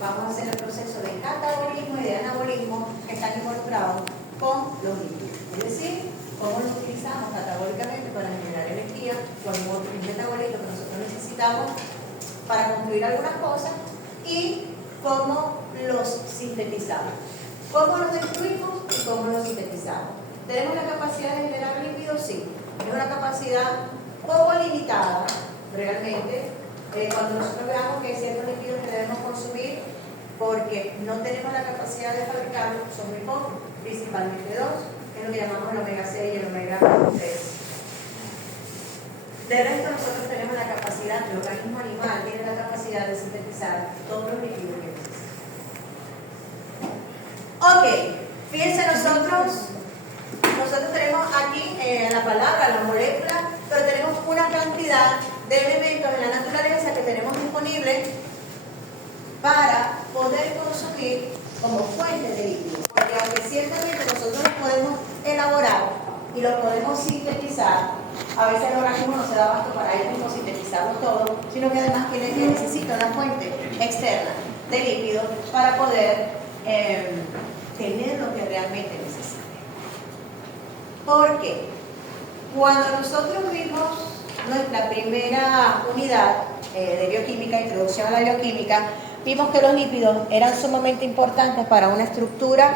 vamos a hacer el proceso de catabolismo y de anabolismo que están involucrados con los lípidos. Es decir, cómo los utilizamos catabólicamente para generar energía, con un metabolito que nosotros necesitamos para construir algunas cosas, y cómo los sintetizamos. ¿Cómo los destruimos y cómo los sintetizamos? ¿Tenemos la capacidad de generar lípidos? Sí. Es una capacidad poco limitada, realmente, cuando nosotros veamos que hay ciertos lípidos que debemos consumir, porque no tenemos la capacidad de fabricarlos, son muy pocos, principalmente dos, que es lo que llamamos el omega 6 y el omega 3. De resto, nosotros tenemos la capacidad, el organismo animal tiene la capacidad de sintetizar todos los lípidos que necesita. Ok, fíjense, nosotros tenemos aquí la palabra, la molécula, pero tenemos una cantidad de elementos en la naturaleza que tenemos disponibles para poder consumir como fuente de líquidos. Porque aunque ciertamente nosotros los podemos elaborar y los podemos sintetizar, a veces el organismo no se da abasto para ellos mismos sintetizarlos todos, sino que además necesita una fuente externa de líquidos para poder tener lo que realmente necesita. Porque cuando nosotros vimos nuestra primera unidad de bioquímica, introducción a la bioquímica, vimos que los lípidos eran sumamente importantes para una estructura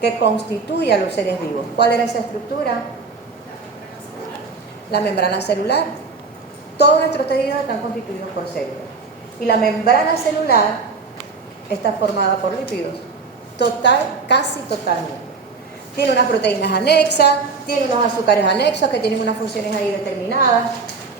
que constituye a los seres vivos. ¿Cuál era esa estructura? La membrana celular. Todos nuestros tejidos están constituidos por células. Y la membrana celular está formada por lípidos. Casi totalmente. Tiene unas proteínas anexas, tiene unos azúcares anexos que tienen unas funciones ahí determinadas,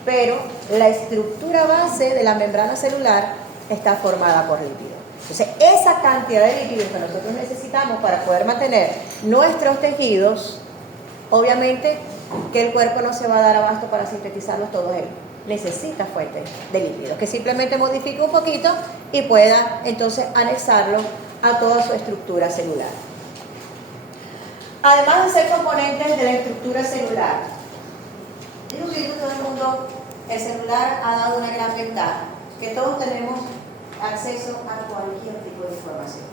pero la estructura base de la membrana celular está formada por lípidos. Entonces, esa cantidad de lípidos que nosotros necesitamos para poder mantener nuestros tejidos, obviamente que el cuerpo no se va a dar abasto para sintetizarlos todos ellos. Necesita fuentes de lípidos, que simplemente modifique un poquito y pueda entonces anexarlo a toda su estructura celular. Además de ser componentes de la estructura celular, digo que todo el mundo, el celular ha dado una gran ventaja, que todos tenemos acceso a cualquier tipo de información.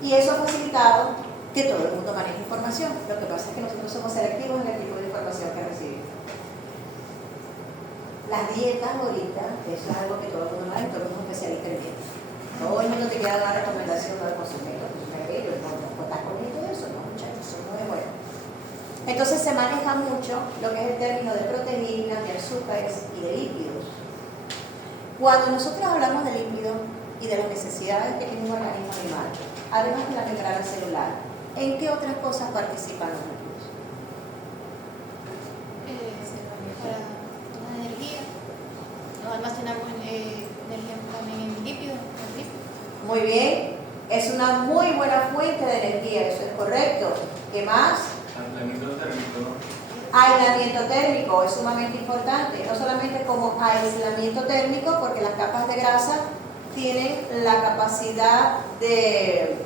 Y eso ha facilitado que todo el mundo maneje información. Lo que pasa es que nosotros somos selectivos en el tipo de información que recibimos. Las dietas ahorita, eso es algo que todo el mundo maneja, todo el mundo es especialista en dieta. Todo el mundo te quiere dar una recomendación de consumir, no estás comiendo eso, no, muchachos, eso no es bueno. Entonces se maneja mucho lo que es el término de proteínas, de azúcares y de lípidos. Cuando nosotros hablamos de lípidos y de las necesidades que tiene un organismo animal, además de la membrana celular, ¿en qué otras cosas participan los lípidos? Para la energía, nos almacenamos energía también en lípidos. Muy bien, es una muy buena fuente de energía, eso es correcto. ¿Qué más? Aislamiento térmico, ¿no? Aislamiento térmico es sumamente importante, no solamente como aislamiento térmico, porque las capas de grasa tienen la capacidad de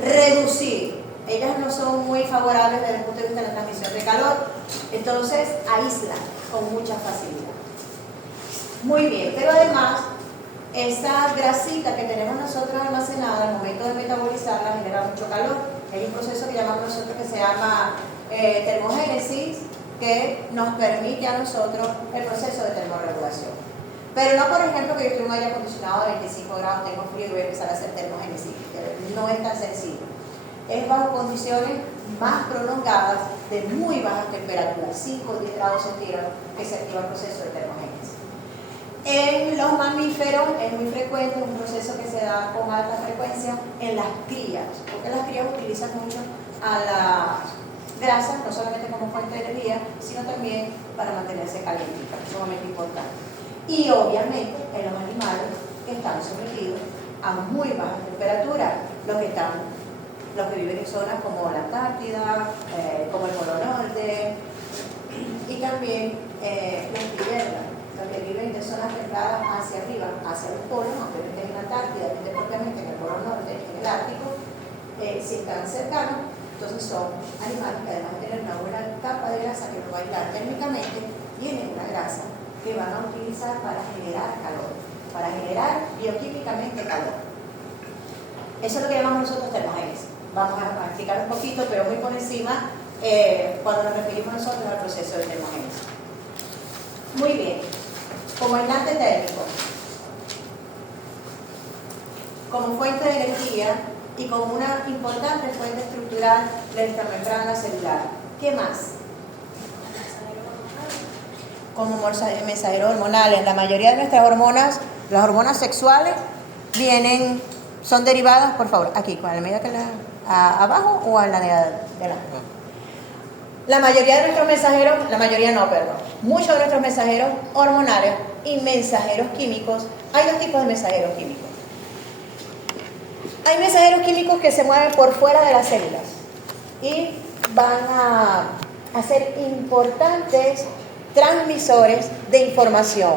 reducir. Ellas no son muy favorables desde el punto de vista de la transmisión de calor, entonces aíslan con mucha facilidad. Muy bien, pero además esa grasita que tenemos nosotros almacenada al momento de metabolizarla genera mucho calor. Hay un proceso que llamamos nosotros que se llama termogénesis, que nos permite a nosotros el proceso de termorregulación. Pero no, por ejemplo, que yo estoy en un aire acondicionado de 25 grados, tengo frío y voy a empezar a hacer termogénesis. No es tan sencillo. Es bajo condiciones más prolongadas de muy bajas temperaturas, 5 o 10 grados centígrados, que se activa el proceso de termogénesis. En los mamíferos es muy frecuente un proceso que se da con alta frecuencia en las crías, porque las crías utilizan mucho a las grasas, no solamente como fuente de energía, sino también para mantenerse calientitas, sumamente importante. Y obviamente en los animales que están sometidos a muy baja temperatura, los que viven en zonas como la Antártida, como el Polo Norte, y también las vivernas, los que viven de zonas templadas hacia arriba, hacia los polos, aunque no estén en la Antártida, estén propiamente en el Polo Norte, en el Ártico, si están cercanos, entonces son animales que además de tener una buena capa de grasa que los va a aislar térmicamente, tienen una grasa que van a utilizar para generar calor, para generar bioquímicamente calor. Eso es lo que llamamos nosotros termogénesis. Vamos a explicar un poquito, pero muy por encima, cuando nos referimos nosotros al proceso de termogénesis. Muy bien. Como aislante térmico, como fuente de energía y como una importante fuente estructural de nuestra membrana celular. ¿Qué más? Como mensajeros hormonales. La mayoría de nuestras hormonas, las hormonas sexuales, son derivadas, por favor, aquí, con la medida que abajo o a la de la. La mayoría de nuestros mensajeros, muchos de nuestros mensajeros hormonales y mensajeros químicos, hay dos tipos de mensajeros químicos. Hay mensajeros químicos que se mueven por fuera de las células y van a ser importantes transmisores de información.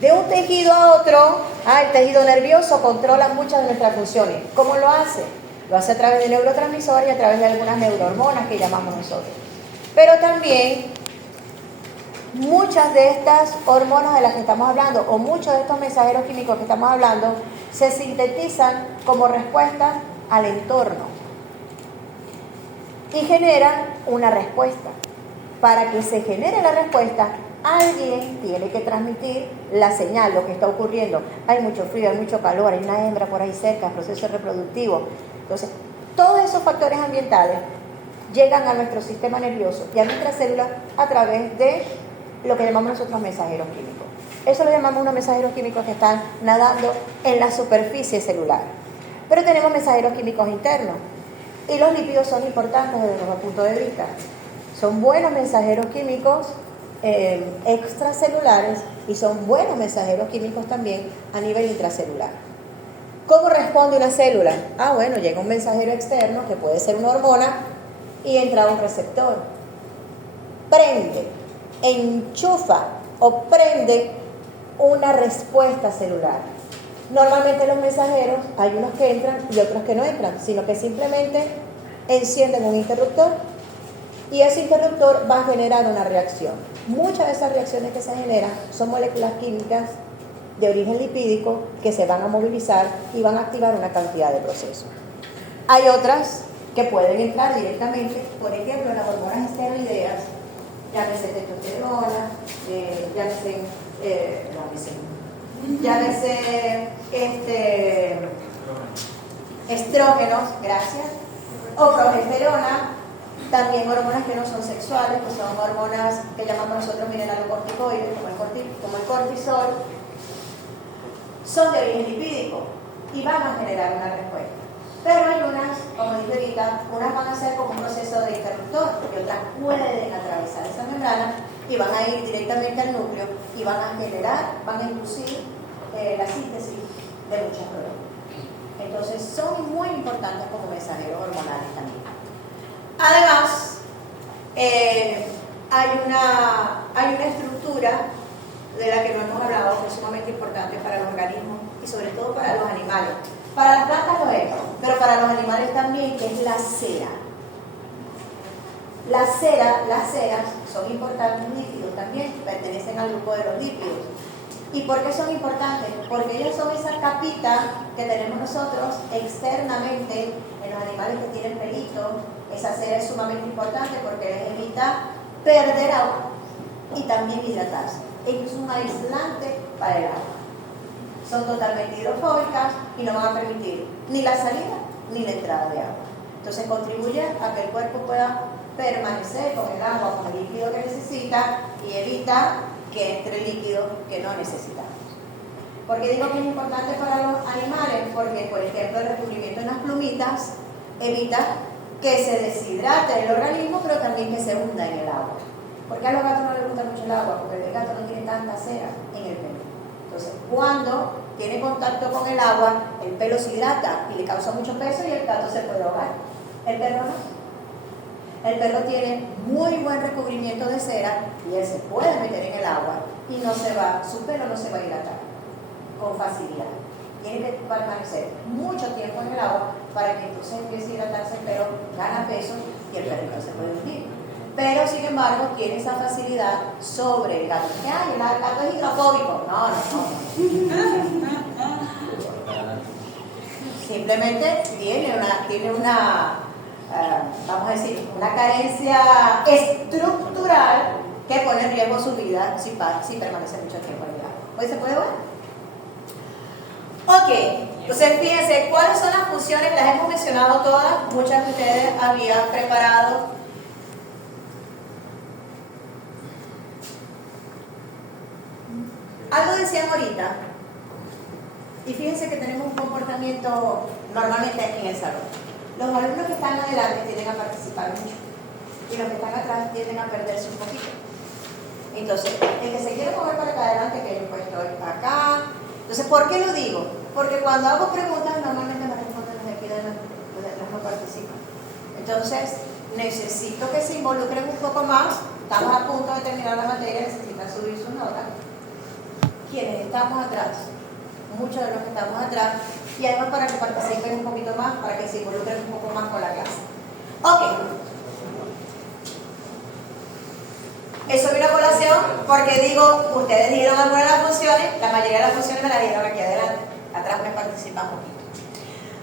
De un tejido a otro, el tejido nervioso controla muchas de nuestras funciones. ¿Cómo lo hace? Lo hace a través de neurotransmisores y a través de algunas neurohormonas que llamamos nosotros. Pero también muchas de estas hormonas de las que estamos hablando o muchos de estos mensajeros químicos que estamos hablando se sintetizan como respuesta al entorno y generan una respuesta. Para que se genere la respuesta, alguien tiene que transmitir la señal, lo que está ocurriendo. Hay mucho frío, hay mucho calor, hay una hembra por ahí cerca, proceso reproductivo. Entonces, todos esos factores ambientales llegan a nuestro sistema nervioso y a nuestras células a través de lo que llamamos nosotros mensajeros químicos. Eso lo llamamos unos mensajeros químicos que están nadando en la superficie celular. Pero tenemos mensajeros químicos internos y los lípidos son importantes desde nuestro punto de vista. Son buenos mensajeros químicos extracelulares y son buenos mensajeros químicos también a nivel intracelular. ¿Cómo responde una célula? Bueno, llega un mensajero externo que puede ser una hormona y entra a un receptor. Prende, enchufa o prende una respuesta celular. Normalmente los mensajeros, hay unos que entran y otros que no entran, sino que simplemente encienden un interruptor y ese interruptor va a generar una reacción. Muchas de esas reacciones que se generan son moléculas químicas de origen lipídico que se van a movilizar y van a activar una cantidad de procesos. Hay otras que pueden entrar directamente, por ejemplo, las hormonas esteroideas, llámese testosterona, llámese estrógenos, gracias, o progesterona. También hormonas que no son sexuales, que son hormonas que llamamos nosotros mineralocorticoides, como el cortisol, son de origen lipídico y van a generar una respuesta. Pero hay unas, como dije ahorita, unas van a ser como un proceso de interruptor y otras pueden atravesar esa membrana y van a ir directamente al núcleo y van a inducir la síntesis de muchas proteínas. Entonces son muy importantes como mensajeros hormonales también. Además, hay una estructura de la que no hemos hablado, que es sumamente importante para el organismo y sobre todo para los animales. Para las plantas lo es, pero para los animales también, que es la cera. Las ceras son importantes lípidos también, pertenecen al grupo de los lípidos. ¿Y por qué son importantes? Porque ellas son esa capita que tenemos nosotros externamente en los animales que tienen pelito. Esa cera es sumamente importante porque les evita perder agua y también hidratarse. Es un aislante para el agua. Son totalmente hidrofóbicas y no van a permitir ni la salida ni la entrada de agua. Entonces contribuye a que el cuerpo pueda permanecer con el agua, con el líquido que necesita y evita que entre líquido que no necesitamos. ¿Por qué digo que es importante para los animales? Porque, por ejemplo, el recubrimiento en las plumitas evita que se deshidrate el organismo, pero también que se hunda en el agua. ¿Por qué a los gatos no les gusta mucho el agua? Porque el gato no tiene tanta cera en el pelo. Entonces, cuando tiene contacto con el agua, el pelo se hidrata y le causa mucho peso y el gato se puede ahogar. El perro no. El perro tiene muy buen recubrimiento de cera y él se puede meter en el agua y su pelo no se va a hidratar con facilidad. Tiene que permanecer mucho tiempo en el agua para que entonces empiece a hidratarse el pelo, gana peso y el perrito se puede hundir. Pero sin embargo tiene esa facilidad sobre el gato. El gato es hidrofóbico. No. simplemente tiene una vamos a decir, una carencia estructural que pone en riesgo su vida si permanece mucho tiempo en el agua. ¿Hoy se puede ver? Ok, entonces fíjense, ¿cuáles son las funciones? Las hemos mencionado todas, muchas de ustedes habían preparado. Algo decían ahorita, y fíjense que tenemos un comportamiento normalmente en el salón. Los alumnos que están adelante tienden a participar mucho, y los que están atrás tienden a perderse un poquito. Entonces, el que se quiere mover para acá adelante, que yo pues estoy acá. Entonces, ¿por qué lo digo? Porque cuando hago preguntas, normalmente me responden los de aquí de los de atrás no participan. Entonces, necesito que se involucren un poco más. Estamos a punto de terminar la materia, necesitan subir sus notas. Quienes estamos atrás, muchos de los que estamos atrás, y además para que participen un poquito más, para que se involucren un poco más con la clase. Ok. Eso vino a colación porque digo, ustedes dieron algunas de las funciones, la mayoría de las funciones me las dieron aquí adelante, atrás me participan un poquito.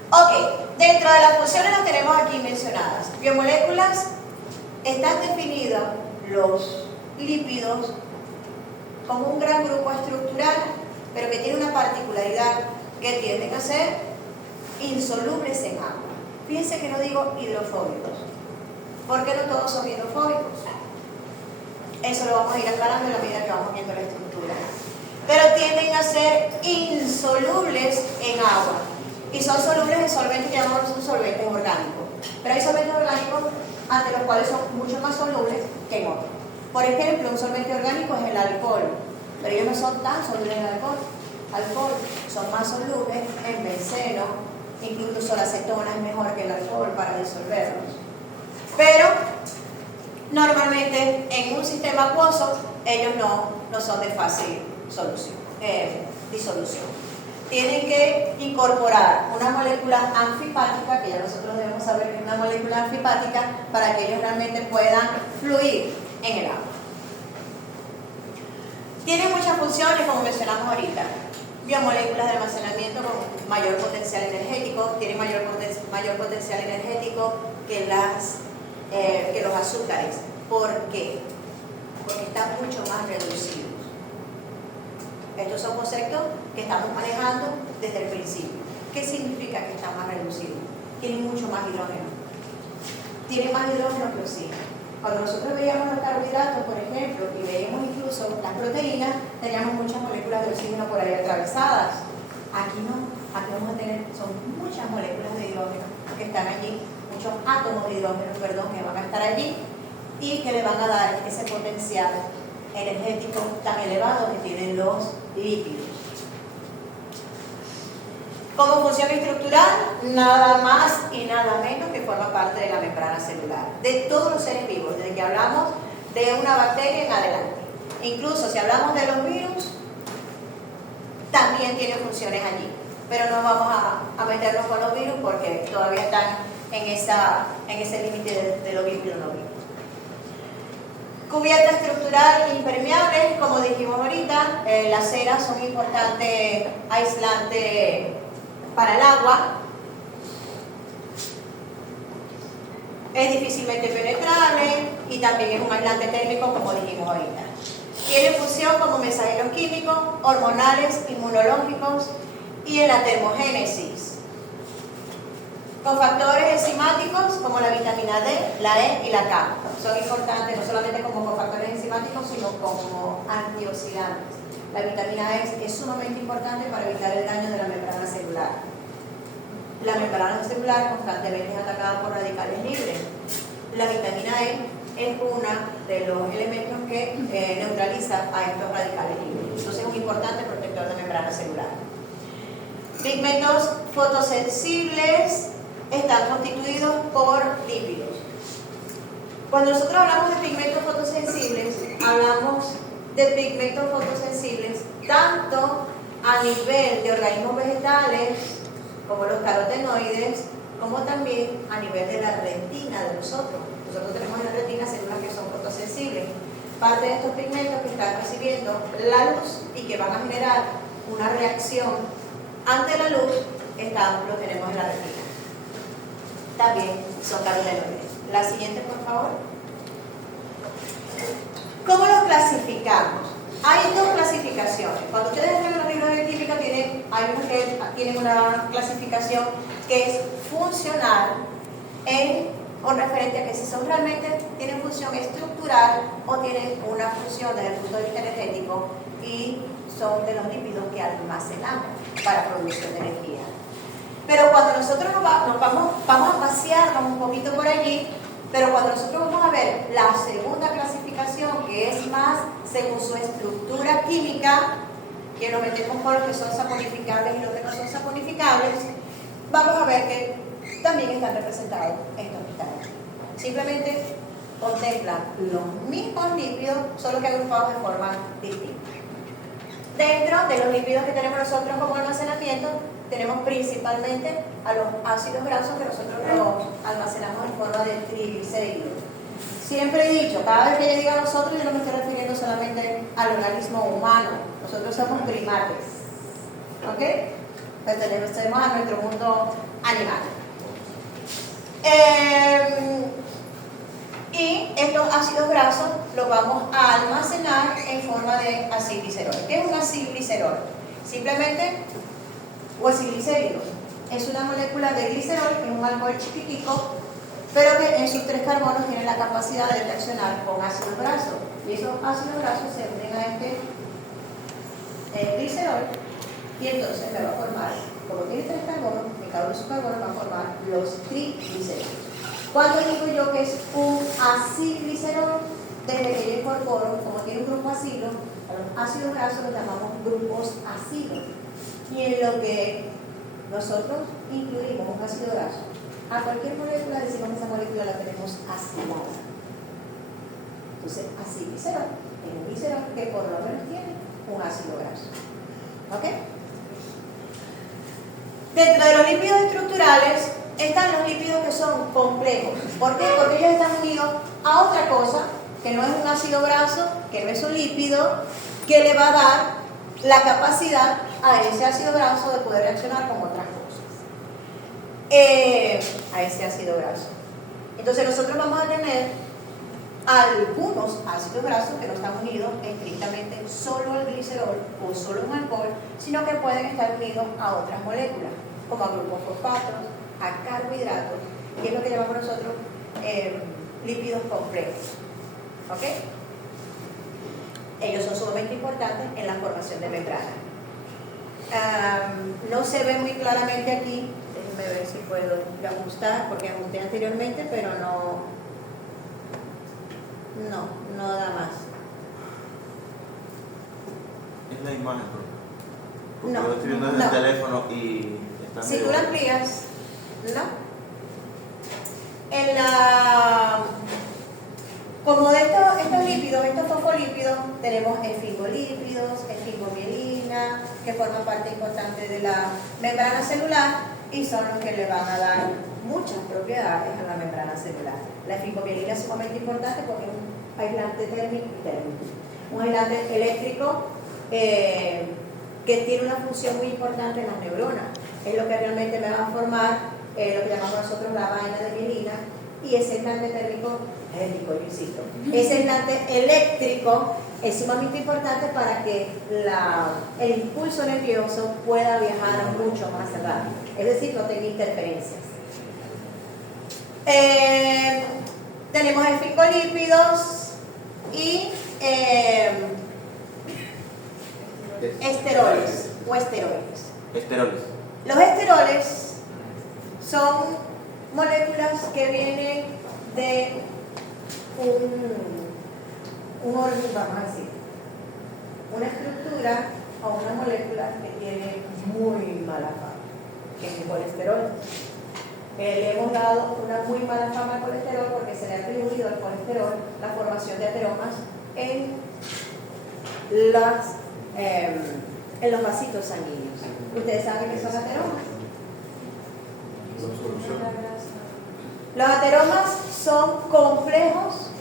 Ok, dentro de las funciones las tenemos aquí mencionadas. Biomoléculas, están definidos los lípidos como un gran grupo estructural, pero que tiene una particularidad que tienden a ser insolubles en agua. Fíjense que no digo hidrofóbicos, porque no todos son hidrofóbicos. Eso lo vamos a ir aclarando en la medida que vamos viendo la estructura. Pero tienden a ser insolubles en agua. Y son solubles en solventes que llamamos solventes orgánicos. Pero hay solventes orgánicos ante los cuales son mucho más solubles que en otros. Por ejemplo, un solvente orgánico es el alcohol. Pero ellos no son tan solubles en alcohol. Son más solubles en benceno. Incluso la acetona es mejor que el alcohol para disolverlos. Pero normalmente en un sistema acuoso ellos no son de fácil disolución. Tienen que incorporar una molécula anfipática, que ya nosotros debemos saber que es una molécula anfipática, para que ellos realmente puedan fluir en el agua. Tienen muchas funciones, como mencionamos ahorita. Biomoléculas de almacenamiento con mayor potencial energético, tienen mayor potencial energético que los azúcares. ¿Por qué? Porque están mucho más reducidos. Estos son conceptos que estamos manejando desde el principio. ¿Qué significa que están más reducidos? Tienen mucho más hidrógeno. Tienen más hidrógeno que oxígeno. Cuando nosotros veíamos los carbohidratos, por ejemplo, y veíamos incluso las proteínas, teníamos muchas moléculas de oxígeno por ahí atravesadas. Aquí no, aquí vamos a tener, son muchas moléculas de hidrógeno que están allí, muchos átomos de hidrógeno, que van a estar allí y que le van a dar ese potencial energético tan elevado que tienen los lípidos. Como función estructural, nada más y nada menos que forma parte de la membrana celular. De todos los seres vivos, desde que hablamos de una bacteria en adelante. Incluso si hablamos de los virus, también tiene funciones allí. Pero no vamos a meternos con los virus porque todavía están en ese límite de lo vivo y lo no vivo. Cubierta estructural impermeable, como dijimos ahorita, las ceras son importantes aislantes para el agua. Es difícilmente penetrable y también es un aislante térmico, como dijimos ahorita. Tiene función como mensajeros químicos, hormonales, inmunológicos y en la termogénesis. Con factores enzimáticos como la vitamina D, la E y la K. Son importantes no solamente como cofactores enzimáticos, sino como antioxidantes. La vitamina E es sumamente importante para evitar el daño de la membrana celular. La membrana celular constantemente es atacada por radicales libres. La vitamina E es uno de los elementos que neutraliza a estos radicales libres. Entonces es un importante protector de membrana celular. Pigmentos fotosensibles están constituidos por lípidos. Cuando nosotros hablamos de pigmentos fotosensibles, hablamos de pigmentos fotosensibles tanto a nivel de organismos vegetales, como los carotenoides, como también a nivel de la retina de nosotros. Nosotros tenemos en la retina células que son fotosensibles. Parte de estos pigmentos que están recibiendo la luz y que van a generar una reacción ante la luz lo tenemos en la retina. También son carotenoides. La siguiente, por favor. ¿Cómo los clasificamos? Hay dos clasificaciones. Cuando ustedes ven los libros de química, hay unos que tienen una clasificación que es funcional con referente a que si son realmente tienen función estructural o tienen una función desde el punto de vista energético y son de los lípidos que almacenamos para producción de energía. Pero cuando nosotros vamos a pasearnos un poquito por allí, pero cuando nosotros vamos a ver la segunda clasificación, que es más según su estructura química, que nos metemos por los que son saponificables y los que no son saponificables, vamos a ver que también están representados estos que están aquí. Simplemente contemplan los mismos lípidos, solo que agrupados de forma distinta. Dentro de los lípidos que tenemos nosotros como almacenamiento, tenemos principalmente a los ácidos grasos que nosotros los almacenamos en forma de triglicéridos. Siempre he dicho, cada vez que yo diga nosotros, yo no me estoy refiriendo solamente al organismo humano. Nosotros somos primates. ¿Ok? Pertenecemos a nuestro mundo animal. Y estos ácidos grasos los vamos a almacenar en forma de acilglicerol. ¿Qué es un acilglicerol? Simplemente, o acilglicéridos, es una molécula de glicerol, que es un alcohol chiquitico, pero que en sus 3 carbonos tiene la capacidad de reaccionar con ácidos grasos. Y esos ácidos grasos se unen a este glicerol, y entonces me va a formar, como tiene 3 carbonos, en cada uno de sus carbonos va a formar los triglicéridos. Cuando digo yo que es un acilglicerol, desde que yo incorporo, como tiene un grupo acilo, a los ácidos grasos los llamamos grupos acilos. Y en lo que nosotros incluimos un ácido graso, a cualquier molécula decimos que esa molécula la tenemos acilada. Entonces, acilglicerol es un glicerol que por lo menos tiene un ácido graso. ¿Ok? Dentro de los lípidos estructurales están los lípidos que son complejos. ¿Por qué? Porque ellos están unidos a otra cosa que no es un ácido graso, que no es un lípido, que le va a dar la capacidad a ese ácido graso de poder reaccionar con otras cosas. A ese ácido graso. Entonces nosotros vamos a tener algunos ácidos grasos que no están unidos estrictamente solo al glicerol o solo a un alcohol, sino que pueden estar unidos a otras moléculas, como a grupos fosfatos, a carbohidratos, y es lo que llamamos nosotros lípidos complejos. ¿Ok? Ellos son sumamente importantes en la formación de membrana. No se ve muy claramente aquí, déjenme ver si puedo ajustar, porque ajusté anteriormente, pero no da más. Es la imagen, porque No, yo estoy viendo desde el teléfono y está si tú la amplías, ¿no? Como de estos lípidos, estos fosfolípidos, tenemos esfingolípidos, esfingomielina, que forman parte importante de la membrana celular y son los que le van a dar muchas propiedades a la membrana celular. La esfingomielina es sumamente importante porque es un aislante térmico, un aislante eléctrico que tiene una función muy importante en las neuronas. Es lo que realmente me va a formar lo que llamamos nosotros la vaina de mielina, y ese aislante térmico, yo insisto, ese aislante eléctrico es sumamente importante para que el impulso nervioso pueda viajar mucho más rápido, es decir, no tenga interferencias. Tenemos esfingolípidos y esteroles o esteroides. Esteroles. Los esteroles son moléculas que vienen de un orden, vamos a decir, una estructura o una molécula que tiene muy mala fama, que es el colesterol. Le hemos dado una muy mala fama al colesterol porque se le ha atribuido al colesterol la formación de ateromas en los vasitos sanguíneos. ¿Ustedes saben qué son ateromas? Los ateromas son complejos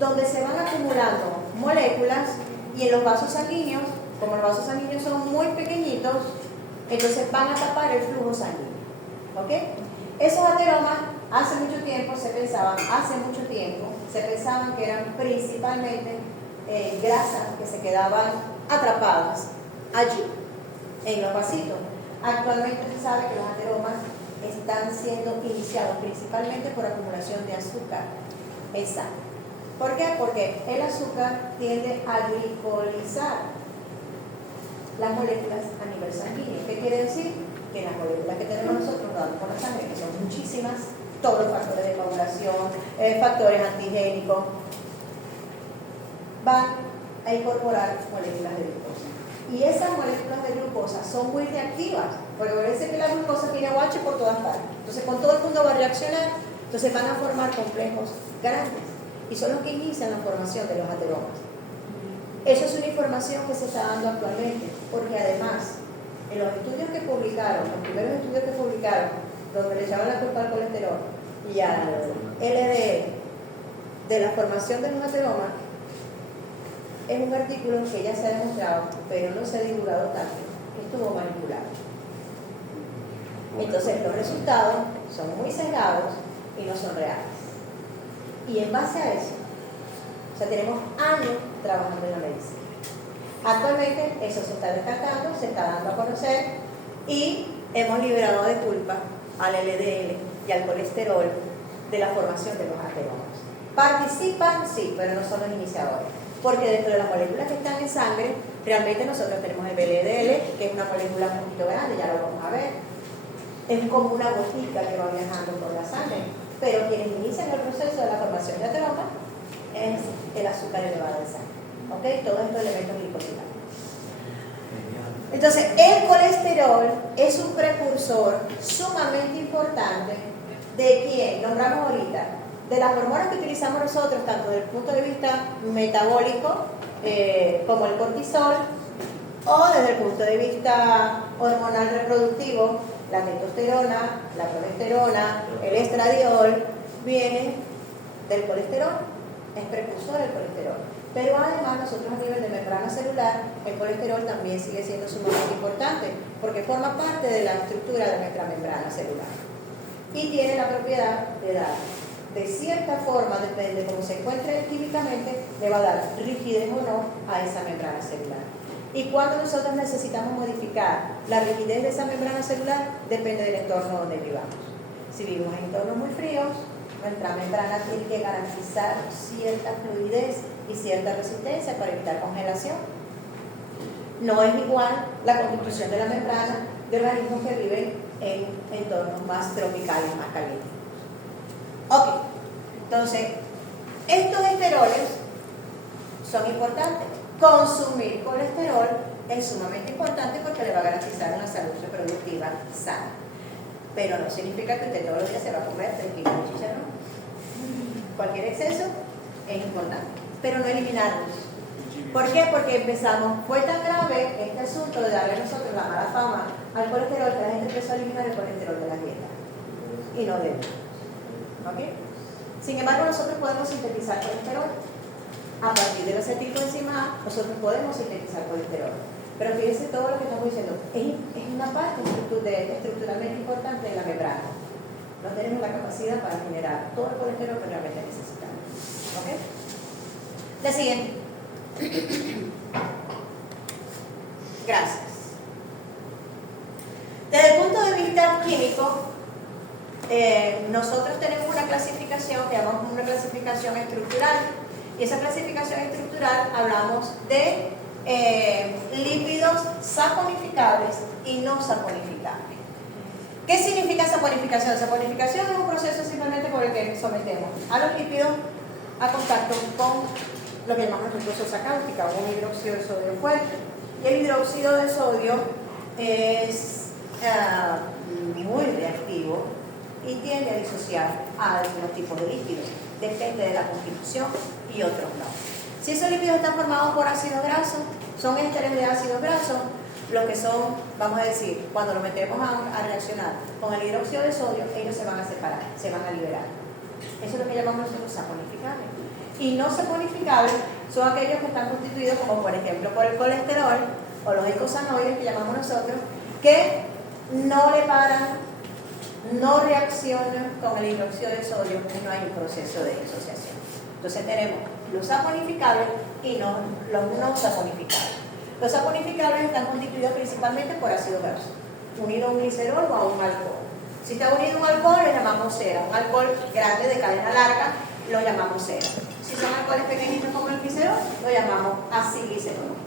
donde se van acumulando moléculas y en los vasos sanguíneos, como los vasos sanguíneos son muy pequeñitos, Entonces van a tapar el flujo sanguíneo. ¿Ok? Esos ateromas hace mucho tiempo se pensaban que eran principalmente grasas que se quedaban atrapadas allí, en los vasitos. Actualmente se sabe que los ateromas están siendo iniciados principalmente por acumulación de azúcar en sangre. ¿Por qué? Porque el azúcar tiende a glicolizar las moléculas a nivel sanguíneo. ¿Qué quiere decir? Que las moléculas que tenemos nosotros rodando por la sangre, que son muchísimas, todos los factores de coagulación, factores antigénicos, van a incorporar moléculas de glucosa. Y esas moléculas de glucosa son muy reactivas, porque parece que la glucosa tiene OH por todas partes. Entonces, con todo el mundo va a reaccionar, entonces van a formar complejos grandes, y son los que inician la formación de los ateromas. Eso es una información que se está dando actualmente, porque además, en los estudios que publicaron, los primeros estudios que publicaron, donde le echaban la culpa al colesterol y al LDL de la formación de los ateromas, es un artículo que ya se ha demostrado, pero no se ha divulgado tanto, que estuvo manipulado. Entonces los resultados son muy sesgados y no son reales. Y en base a eso, o sea, tenemos años trabajando en la medicina. Actualmente eso se está descartando, se está dando a conocer y hemos liberado de culpa al LDL y al colesterol de la formación de los ateromas. Participan, sí, pero no son los iniciadores, porque dentro de las moléculas que están en sangre, realmente nosotros tenemos el VLDL, que es una molécula un poquito grande, ya lo vamos a ver. Es como una gotica que va viajando por la sangre, pero quienes inician el proceso de la formación de ateromas es el azúcar elevado de sangre. ¿Ok? Todos estos elementos glicosilados. Entonces, el colesterol es un precursor sumamente importante de quién nombramos ahorita, de las hormonas que utilizamos nosotros, tanto desde el punto de vista metabólico, como el cortisol, o desde el punto de vista hormonal reproductivo, la testosterona, la progesterona, el estradiol, vienen del colesterol, es precursor del colesterol. Pero además nosotros a nivel de membrana celular, el colesterol también sigue siendo sumamente importante, porque forma parte de la estructura de nuestra membrana celular. Y tiene la propiedad de dar, de cierta forma, depende de cómo se encuentre químicamente, le va a dar rigidez o no a esa membrana celular. Y cuando nosotros necesitamos modificar la rigidez de esa membrana celular, depende del entorno donde vivamos. Si vivimos en entornos muy fríos, nuestra membrana tiene que garantizar cierta fluidez y cierta resistencia para evitar congelación. No es igual la constitución de la membrana de organismos que viven en entornos más tropicales, más calientes. Ok, entonces, estos esteroles son importantes. Consumir colesterol es sumamente importante porque le va a garantizar una salud reproductiva sana. Pero no significa que usted todos los días se va a comer 3 kilos de chicharrón. Cualquier exceso es importante, pero no eliminarlos. ¿Por qué? Porque empezamos, fue tan grave este asunto de darle a nosotros la mala fama al colesterol que la gente empezó a eliminar el colesterol de la dieta. Y no debe. ¿Ok? Sin embargo, nosotros podemos sintetizar colesterol. A partir de la acetilcoenzima A, nosotros podemos sintetizar colesterol. Pero fíjense todo lo que estamos diciendo. Es una parte estructuralmente importante de la membrana. No tenemos la capacidad para generar todo el colesterol que realmente necesitamos. ¿Ok? La siguiente. Gracias. Desde el punto de vista químico, nosotros tenemos una clasificación que llamamos una clasificación estructural. Y esa clasificación estructural hablamos de lípidos saponificables y no saponificables. ¿Qué significa saponificación? Saponificación es un proceso simplemente por el que sometemos a los lípidos a contacto con lo que llamamos nosotros sosa cáustica o un hidróxido de sodio fuerte. Y el hidróxido de sodio es muy reactivo y tiende a disociar a algunos tipos de lípidos. Depende de la constitución y otros no. Si esos lípidos están formados por ácidos grasos, son ésteres de ácidos grasos, lo que son, vamos a decir, cuando lo metemos a reaccionar con el hidróxido de sodio, ellos se van a separar, se van a liberar. Eso es lo que llamamos nosotros saponificables. Y no saponificables son aquellos que están constituidos, como por ejemplo por el colesterol o los eicosanoides que llamamos nosotros, que no le paran, no reaccionan con el hidróxido de sodio y no hay un proceso de disociación. Entonces tenemos los saponificables y los no saponificables. Los saponificables están constituidos principalmente por ácido graso, unido a un glicerol o a un alcohol. Si está unido a un alcohol, le llamamos cera. Un alcohol grande de cadena larga, lo llamamos cera. Si son alcoholes pequeñitos como el glicerol, lo llamamos aciglicerol.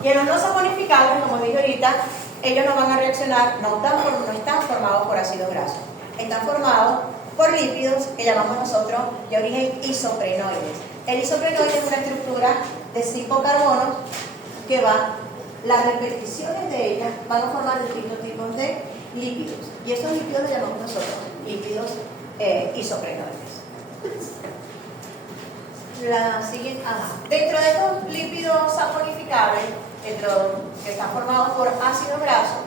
Y en los no saponificables, como dije ahorita, ellos no van a reaccionar, no están formados por ácidos grasos. Están formados por lípidos que llamamos nosotros de origen isoprenoides. El isoprenoide es una estructura de 5 carbonos que las repeticiones de ellas van a formar distintos tipos de lípidos. Y esos lípidos los llamamos nosotros lípidos isoprenoides. La siguiente, dentro de estos lípidos saponificables, que están formados por ácidos grasos,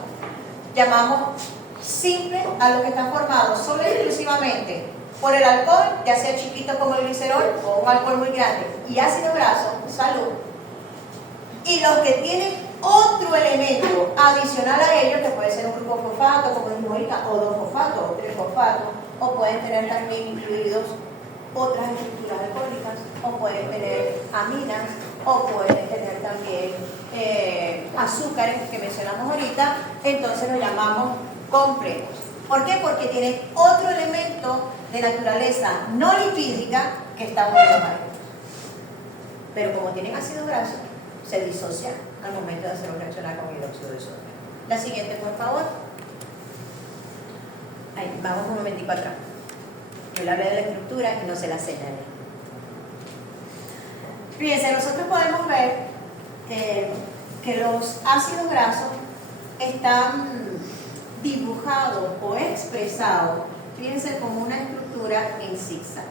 llamamos simple a los que están formados solo y exclusivamente por el alcohol, ya sea chiquito como el glicerol o un alcohol muy grande, y ácido graso, salud. Y los que tienen otro elemento adicional a ellos, que puede ser un grupo fosfato, como dijimos ahorita, o 2 fosfatos, o 3 fosfatos, o pueden tener también incluidos otras estructuras alcohólicas, o pueden tener aminas, o pueden tener también azúcares que mencionamos ahorita, entonces los llamamos complejos. ¿Por qué? Porque tienen otro elemento de naturaleza no lipídica que está unido a ellos. Pero como tienen ácido graso, se disocian al momento de hacerlo reaccionar con hidróxido de sodio. La siguiente, por favor. Ahí, vamos un momentico atrás. Yo le hablé de la estructura y no se la señalé. Fíjense, nosotros podemos ver que los ácidos grasos están dibujados o expresados, fíjense, como una estructura en zigzag.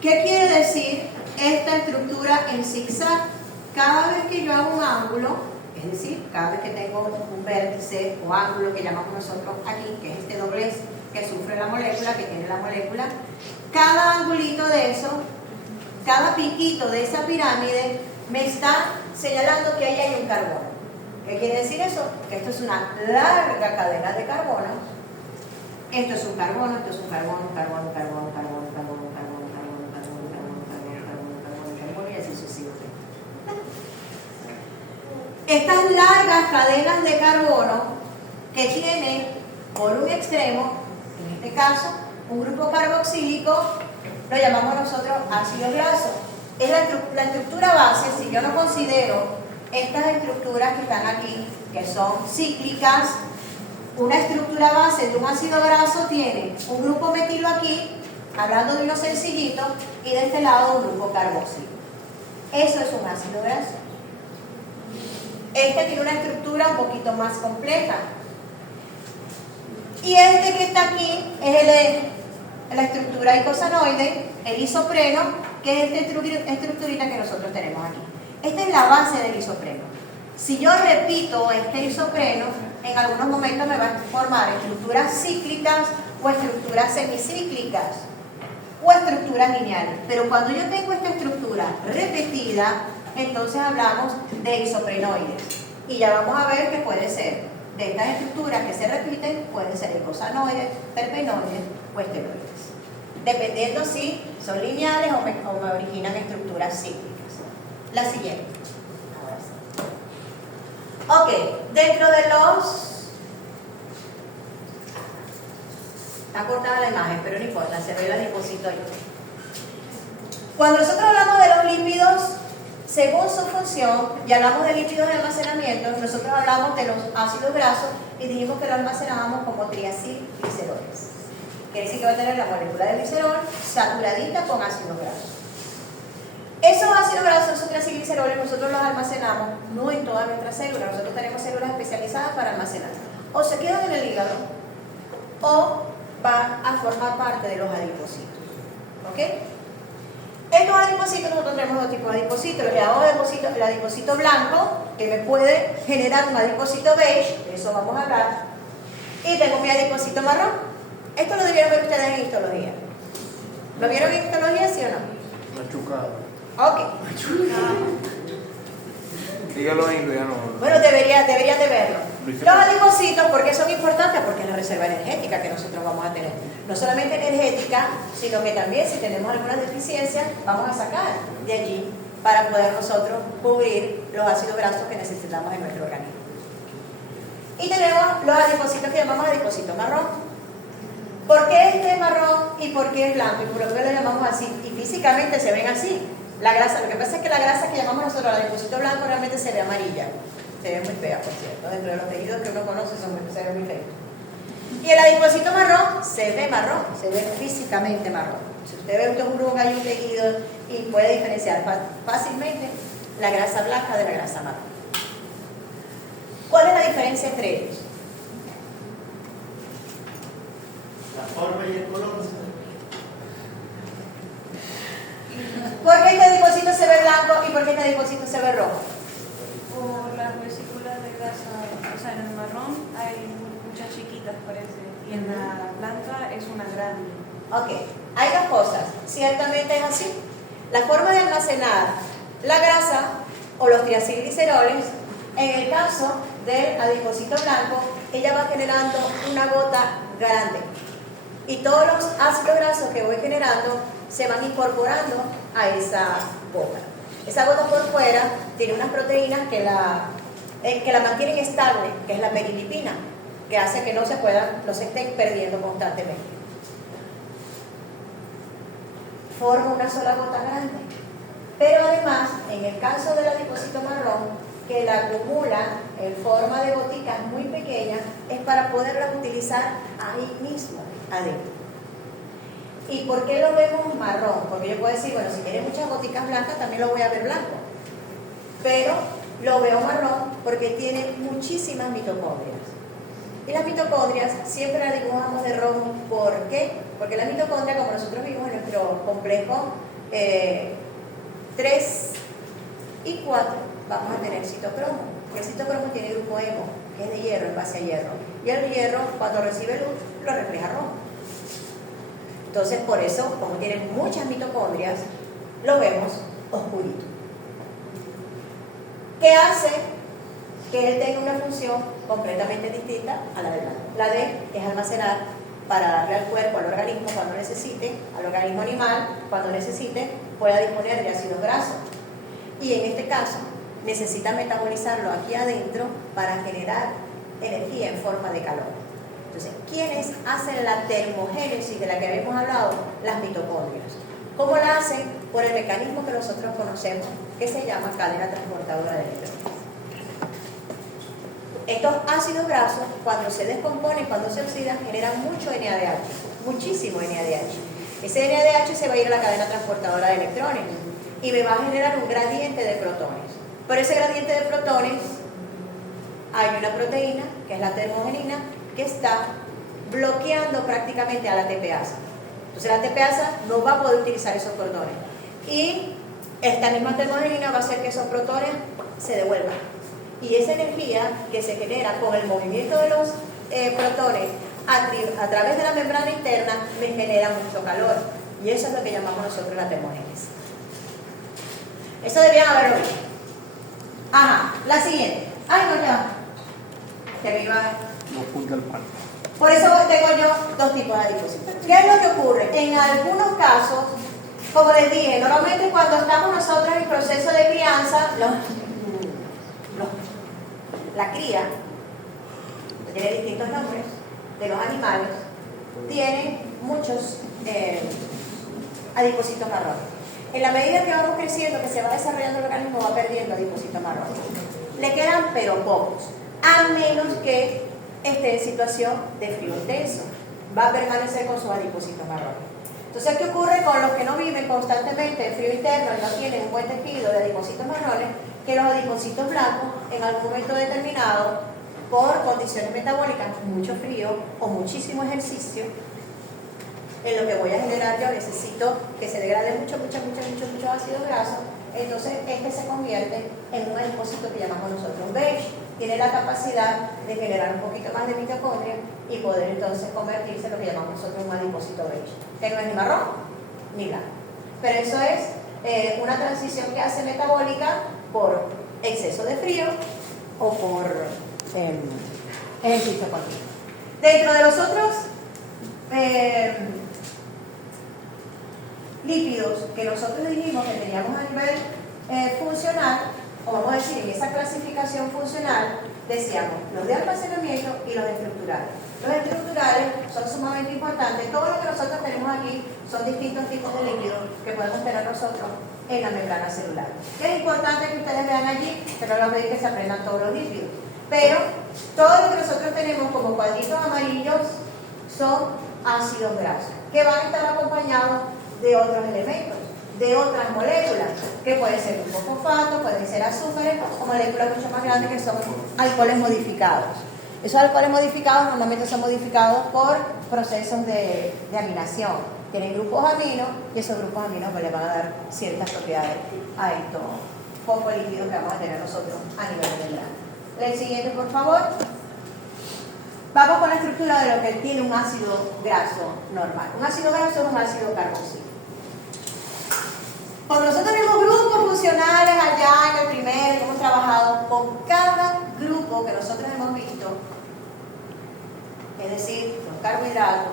¿Qué quiere decir esta estructura en zigzag? Cada vez que yo hago un ángulo, es decir, cada vez que tengo un vértice o ángulo que llamamos nosotros aquí, que es este doblez que sufre la molécula, que tiene la molécula, cada angulito de eso, cada piquito de esa pirámide me está señalando que ahí hay un carbono. ¿Qué quiere decir eso? Que esto es una larga cadena de carbono. Esto es un carbono, esto es un carbono, carbono, carbono, carbono, carbono, carbono, carbono, carbono, carbono, carbono, carbono, carbono, carbono, y así sucesivamente. Estas largas cadenas de carbono que tienen por un extremo, en este caso, un grupo carboxílico, lo llamamos nosotros ácido graso. Es la estructura base. Si yo no considero estas estructuras que están aquí, que son cíclicas, una estructura base de un ácido graso tiene un grupo metilo aquí, hablando de uno sencillito, y de este lado un grupo carboxílico. Eso es un ácido graso. Este tiene una estructura un poquito más compleja. Y este que está aquí es la estructura icosanoide, el isopreno, que es esta estructurita que nosotros tenemos aquí. Esta es la base del isopreno. Si yo repito este isopreno, en algunos momentos me va a formar estructuras cíclicas o estructuras semicíclicas o estructuras lineales. Pero cuando yo tengo esta estructura repetida, entonces hablamos de isoprenoides. Y ya vamos a ver que puede ser de estas estructuras que se repiten, pueden ser icosanoides, terpenoides o esteroides, dependiendo si son lineales o me originan estructuras cíclicas. La siguiente. Ok, dentro de los... Está cortada la imagen, pero no importa, se ve el adiposito ahí. Cuando nosotros hablamos de los lípidos, según su función, y hablamos de lípidos de almacenamiento, nosotros hablamos de los ácidos grasos y dijimos que lo almacenábamos como triacilgliceroles. Quiere decir que va a tener la molécula de glicerol saturadita con ácidos grasos. Esos ácidos grasos, esos triacilgliceroles, nosotros los almacenamos no en todas nuestras células. Nosotros tenemos células especializadas para almacenar. O se quedan en el hígado o van a formar parte de los adipocitos. ¿Ok? Estos adipocitos, nosotros tenemos dos tipos de adipocitos. Le llamamos el adipocito blanco, que me puede generar un adipocito beige, de eso vamos a hablar. Y tengo mi adipocito marrón. Esto lo debieron ver ustedes en histología. ¿Lo vieron en histología, sí o no? Machucado. Ok. Dígalo en inglés, ya no. Bueno, deberían de verlo. Luis, Los adipocitos, ¿por qué son importantes? Porque es la reserva energética que nosotros vamos a tener. No solamente energética, sino que también si tenemos alguna deficiencia, vamos a sacar de allí para poder nosotros cubrir los ácidos grasos que necesitamos en nuestro organismo. Y tenemos los adipocitos que llamamos adipocitos marrón. ¿Por qué este es marrón y por qué es blanco? ¿Y por qué lo llamamos así? Y físicamente se ven así. La grasa, lo que pasa es que la grasa que llamamos nosotros el adipocito blanco realmente se ve amarilla. Se ve muy fea, por cierto. Dentro de los tejidos que uno conoce se ve muy feo. Y el adipocito marrón se ve físicamente marrón. Si usted ve un grumos, hay un tejido y puede diferenciar fácilmente la grasa blanca de la grasa marrón. ¿Cuál es la diferencia entre ellos? La forma y el color. ¿Por qué este adipocito se ve blanco y por qué este adipocito se ve rojo? Por las vesículas de grasa, o sea, en el marrón hay muchas chiquitas, parece, y en la blanca es una grande. Ok, hay dos cosas, ciertamente es así. La forma de almacenar la grasa o los triacilgliceroles, en el caso del adipocito blanco, ella va generando una gota grande. Y todos los ácidos grasos que voy generando se van incorporando a esa gota. Esa gota por fuera tiene unas proteínas que la mantienen estable, que es la perilipina, que hace que no se estén perdiendo constantemente. Forma una sola gota grande. Pero además, en el caso del adipocito marrón, que la acumula en forma de goticas muy pequeñas, es para poderlas utilizar ahí mismo, adentro. ¿Y por qué lo vemos marrón? Porque yo puedo decir, bueno, si tiene muchas goticas blancas, también lo voy a ver blanco. Pero lo veo marrón porque tiene muchísimas mitocondrias. Y las mitocondrias siempre las dibujamos de rojo. ¿Por qué? Porque la mitocondria, como nosotros vimos en nuestro complejo 3 y 4, vamos a tener citocromo. El citocromo tiene grupo hemo, que es de hierro en base a hierro. Y el hierro, cuando recibe luz, lo refleja rojo. Entonces, por eso, como tiene muchas mitocondrias, lo vemos oscurito. ¿Qué hace que él tenga una función completamente distinta a la del blanco? La D es almacenar para darle al cuerpo, al organismo cuando necesite, al organismo animal cuando necesite, pueda disponer de ácidos grasos. Y en este caso, necesita metabolizarlo aquí adentro para generar energía en forma de calor. Entonces, ¿quiénes hacen la termogénesis de la que habíamos hablado? Las mitocondrias. ¿Cómo la hacen? Por el mecanismo que nosotros conocemos, que se llama cadena transportadora de electrones. Estos ácidos grasos, cuando se descomponen, cuando se oxidan, generan mucho NADH, muchísimo NADH. Ese NADH se va a ir a la cadena transportadora de electrones y me va a generar un gradiente de protones. Por ese gradiente de protones hay una proteína, que es la termogenina, que está bloqueando prácticamente a la TPasa. Entonces la TPasa no va a poder utilizar esos protones. Y esta misma termogenina va a hacer que esos protones se devuelvan. Y esa energía que se genera con el movimiento de los protones a través de la membrana interna me genera mucho calor. Y eso es lo que llamamos nosotros la termogénesis. Eso debían haberlo visto. Ajá, la siguiente. Ay, no, ya. Que me iba a... No punta el pan. Por eso tengo yo dos tipos de adipocitos. ¿Qué es lo que ocurre? En algunos casos, como les dije, normalmente cuando estamos nosotros en proceso de crianza, la cría, que tiene distintos nombres, de los animales, tiene muchos adipocitos marrones. En la medida que vamos creciendo, que se va desarrollando el organismo, va perdiendo adipocitos marrones. Le quedan pero pocos, a menos que esté en situación de frío intenso. Va a permanecer con sus adipocitos marrones. Entonces, ¿qué ocurre con los que no viven constantemente en frío interno y no tienen un buen tejido de adipocitos marrones? Que los adipocitos blancos, en algún momento determinado, por condiciones metabólicas, mucho frío o muchísimo ejercicio, en lo que voy a generar yo necesito que se degrade mucho ácido graso. Entonces este se convierte en un adipocito que llamamos nosotros beige. Tiene la capacidad de generar un poquito más de mitocondria y poder entonces convertirse en lo que llamamos nosotros un adipocito beige, que no es ni marrón ni blanco. Pero eso es una transición que hace metabólica por exceso de frío o por ejercicio continuo. Dentro de los otros lípidos que nosotros dijimos que teníamos a nivel funcional, o vamos a decir en esa clasificación funcional, decíamos los de almacenamiento y los estructurales. Los estructurales son sumamente importantes. Todo lo que nosotros tenemos aquí son distintos tipos de líquidos que podemos tener nosotros en la membrana celular. Es importante que ustedes vean allí, pero no pedir que se aprendan todos los lípidos. Pero todo lo que nosotros tenemos como cuadritos amarillos son ácidos grasos, que van a estar acompañados de otros elementos, de otras moléculas, que pueden ser glucofosfato, pueden ser azúcares o moléculas mucho más grandes que son alcoholes modificados. Esos alcoholes modificados normalmente son modificados por procesos de aminación. Tienen grupos aminos y esos grupos aminos pues, le van a dar ciertas propiedades a estos pocos líquidos que vamos a tener nosotros a nivel membrana. El siguiente, por favor. Vamos con la estructura de lo que tiene un ácido graso normal. Un ácido graso es un ácido carboxílico. Cuando nosotros tenemos grupos funcionales allá en el primer, que hemos trabajado con cada grupo que nosotros hemos visto, es decir, los carbohidratos,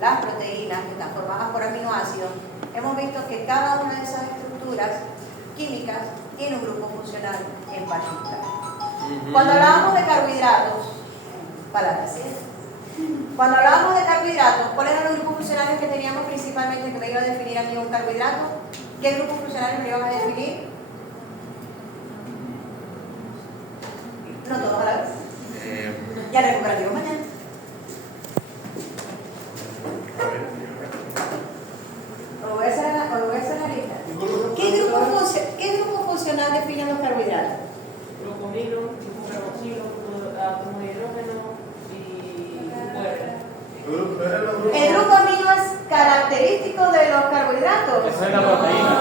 las proteínas que están formadas por aminoácidos, hemos visto que cada una de esas estructuras químicas tiene un grupo funcional en particular. Cuando hablábamos de carbohidratos, cuando hablábamos de carbohidratos, ¿cuáles eran los grupos funcionales que teníamos principalmente que me iba a definir aquí un carbohidrato? ¿Qué grupos funcionales me iban a definir? No todos a la vez. Ya recuperativo mañana. Lo voy a hacer la lista. ¿Qué grupo funcional define los carbohidratos? Glucomilo, glucocarboxilo, átomo de hidrógeno y El grupo amino es característico de los carbohidratos. Esa es la proteína.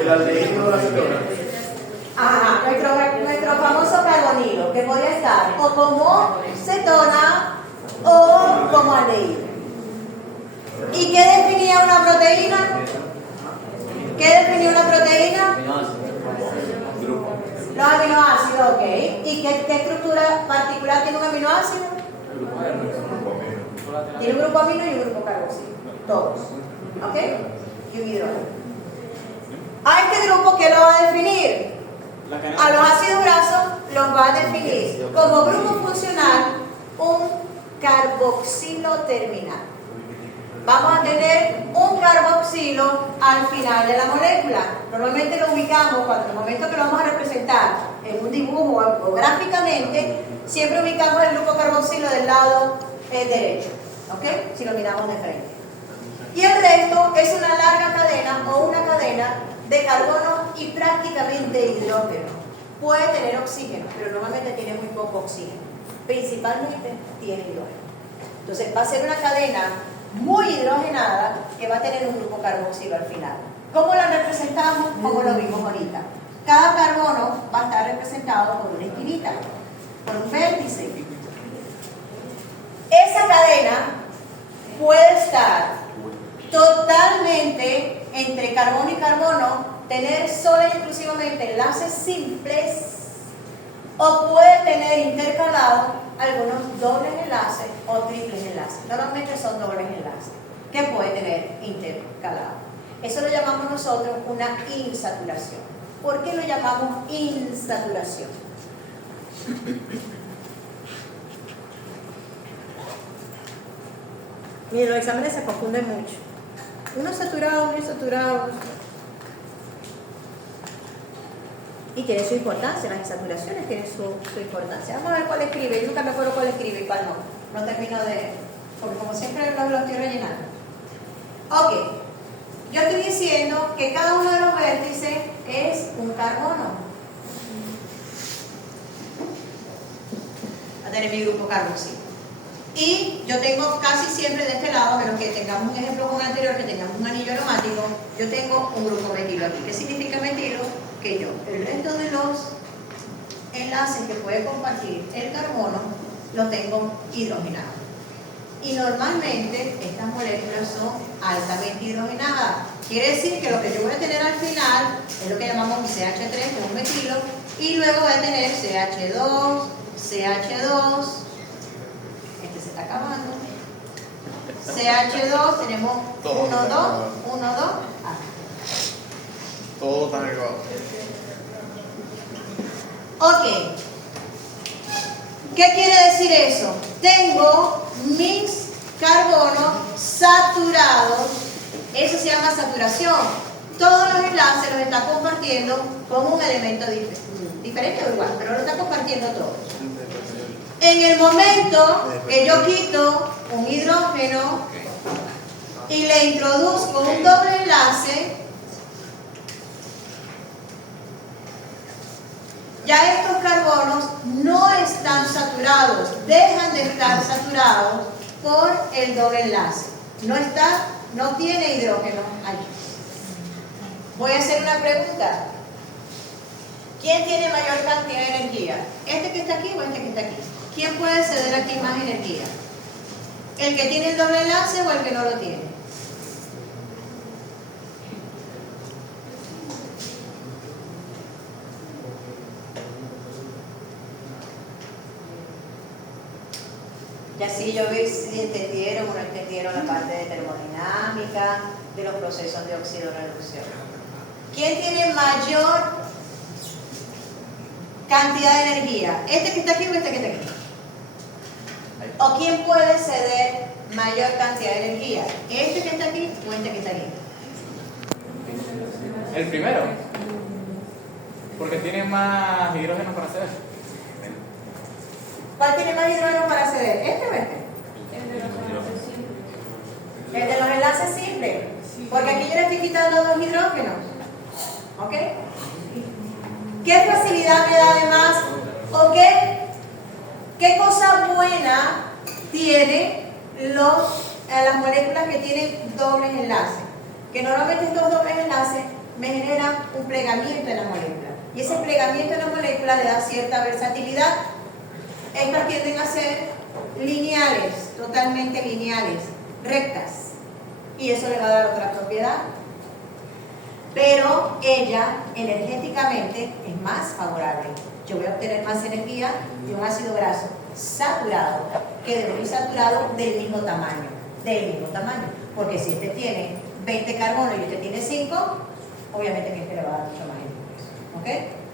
El aldehído de la cetona. Ajá, nuestro famoso carbonilo, que podría estar o como cetona o como aldehído. ¿Y qué definía una proteína? ¿Qué definía una proteína? Los aminoácidos, ok. ¿Y qué estructura particular tiene un aminoácido? Tiene un grupo amino y un grupo carboxílico. Todos. ¿Ok? Y un hidrógeno. ¿A este grupo qué lo va a definir? A los ácidos grasos los va a definir como grupo funcional un carboxilo terminal. Vamos a tener un carboxilo al final de la molécula. Normalmente lo ubicamos cuando en el momento que lo vamos a representar en un dibujo o gráficamente, siempre ubicamos el grupo carboxilo del lado derecho, ¿ok? Si lo miramos de frente. Y el resto es una larga cadena o una cadena de carbono y prácticamente hidrógeno. Puede tener oxígeno, pero normalmente tiene muy poco oxígeno. Principalmente tiene hidrógeno. Entonces va a ser una cadena muy hidrogenada que va a tener un grupo carboxilo al final. ¿Cómo la representamos? Como lo vimos ahorita. Cada carbono va a estar representado por una esquinita, por un vértice. Esa cadena puede estar totalmente entre carbono y carbono, tener solo y exclusivamente enlaces simples, o puede tener intercalados algunos dobles enlaces o triples enlaces. Normalmente son dobles enlaces que puede tener intercalados. Eso lo llamamos nosotros una insaturación. ¿Por qué lo llamamos insaturación? Miren, los exámenes se confunden mucho. Uno saturado, uno insaturado. Y tiene su importancia, las insaturaciones tienen su importancia. Vamos a ver cuál escribe. Yo nunca me acuerdo cuál escribe y cuál no. No termino de... Porque como siempre lo estoy rellenando. Ok. Yo estoy diciendo que cada uno de los vértices es un carbono. Va a tener mi grupo carboxilo. Y yo tengo casi siempre de este lado, a menos que tengamos un ejemplo como el anterior, que tengamos un anillo aromático, yo tengo un grupo metilo aquí. ¿Qué significa metilo? Que yo, el resto de los enlaces que puede compartir el carbono, lo tengo hidrogenado. Y normalmente estas moléculas son altamente hidrogenadas. Quiere decir que lo que yo voy a tener al final es lo que llamamos un CH3, que es un metilo, y luego voy a tener CH2, CH2, este se está acabando, CH2, tenemos 1, 2, 1, 2, Todo está igual. Ok. ¿Qué quiere decir eso? Tengo mis carbonos saturados, eso se llama saturación. Todos los enlaces los está compartiendo con un elemento diferente o igual, pero lo está compartiendo todos. En el momento que yo quito un hidrógeno y le introduzco un doble enlace, ya estos carbonos no están saturados, dejan de estar saturados por el doble enlace. No tiene hidrógeno allí. Voy a hacer una pregunta. ¿Quién tiene mayor cantidad de energía? ¿Este que está aquí o este que está aquí? ¿Quién puede ceder aquí más energía? ¿El que tiene el doble enlace o el que no lo tiene? Y así yo vi si entendieron o no entendieron la parte de termodinámica, de los procesos de oxidorreducción. ¿Quién tiene mayor cantidad de energía? ¿Este que está aquí o este que está aquí? ¿O quién puede ceder mayor cantidad de energía? ¿Este que está aquí o este que está aquí? El primero, porque tiene más hidrógeno para hacer eso. ¿Cuál tiene más hidrógeno para ceder? ¿Este o este? El de los enlaces simples. Porque aquí yo le estoy quitando dos hidrógenos. ¿Ok? ¿Qué facilidad me da además? ¿O qué cosa buena tiene las moléculas que tienen dobles enlaces? Que normalmente estos dobles enlaces me generan un plegamiento en la molécula. Y ese plegamiento en la molécula le da cierta versatilidad. Estas tienden a ser lineales, totalmente lineales, rectas. Y eso le va a dar otra propiedad. Pero ella energéticamente es más favorable. Yo voy a obtener más energía de un ácido graso saturado que de un insaturado del mismo tamaño. Porque si este tiene 20 carbonos y este tiene 5, obviamente que este le va a dar mucho más energía. ¿Ok?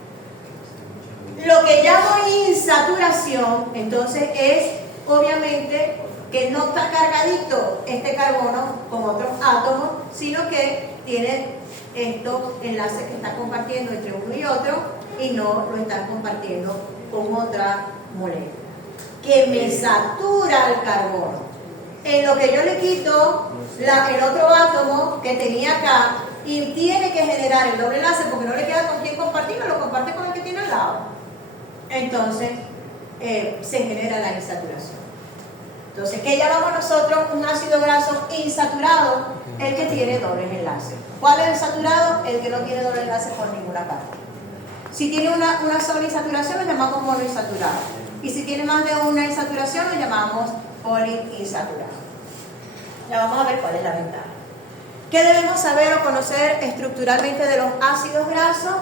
Lo que llamo insaturación, entonces, es obviamente que no está cargadito este carbono con otros átomos, sino que tiene estos enlaces que están compartiendo entre uno y otro y no lo están compartiendo con otra molécula. Que me satura el carbono. En lo que yo le quito el otro átomo que tenía acá y tiene que generar el doble enlace porque no le queda con quién compartirlo, lo comparte con el que tiene al lado. Entonces se genera la insaturación. Entonces, ¿qué llamamos nosotros un ácido graso insaturado? El que tiene dobles enlaces. ¿Cuál es el saturado? El que no tiene doble enlace por ninguna parte. Si tiene una sola insaturación, lo llamamos monoinsaturado. Y si tiene más de una insaturación, lo llamamos poliinsaturado. Ya vamos a ver cuál es la ventaja. ¿Qué debemos saber o conocer estructuralmente de los ácidos grasos?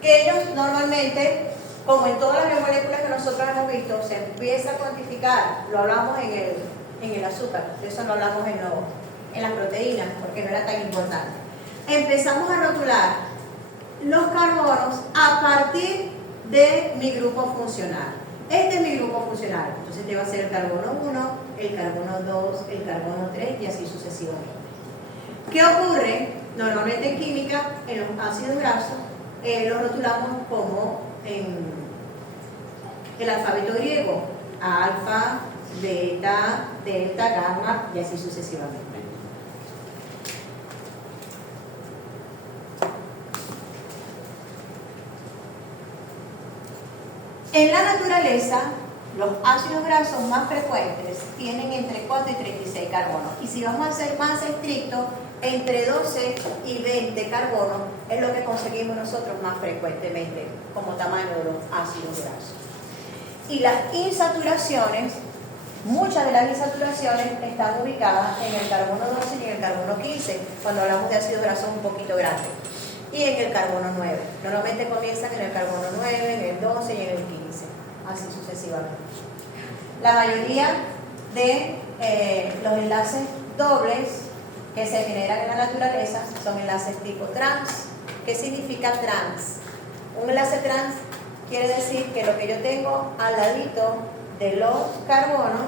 Que ellos normalmente, como en todas las moléculas que nosotros hemos visto, se empieza a cuantificar. Lo hablamos en el azúcar, de eso no hablamos en las proteínas, porque no era tan importante. Empezamos a rotular los carbonos a partir de mi grupo funcional. Este es mi grupo funcional. Entonces este va a ser el carbono 1, el carbono 2, el carbono 3 y así sucesivamente. ¿Qué ocurre? Normalmente en química, en los ácidos grasos, los rotulamos como en el alfabeto griego: alfa, beta, delta, gamma y así sucesivamente. En la naturaleza, los ácidos grasos más frecuentes tienen entre 4 y 36 carbonos. Y si vamos a ser más estrictos, entre 12 y 20 carbonos es lo que conseguimos nosotros más frecuentemente como tamaño de los ácidos grasos. Y las insaturaciones Muchas de las insaturaciones están ubicadas en el carbono 12 y en el carbono 15, cuando hablamos de ácidos grasos un poquito grandes, y en el carbono 9. Normalmente comienzan en el carbono 9, en el 12 y en el 15, así sucesivamente. La mayoría de los enlaces dobles que se generan en la naturaleza son enlaces tipo trans. ¿Qué significa trans? Un enlace trans quiere decir que lo que yo tengo al ladito de los carbonos,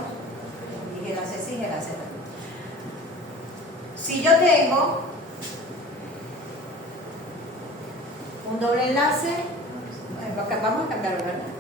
y enlace cis, enlace trans. Si yo tengo un doble enlace, vamos a cambiarlo, ¿verdad?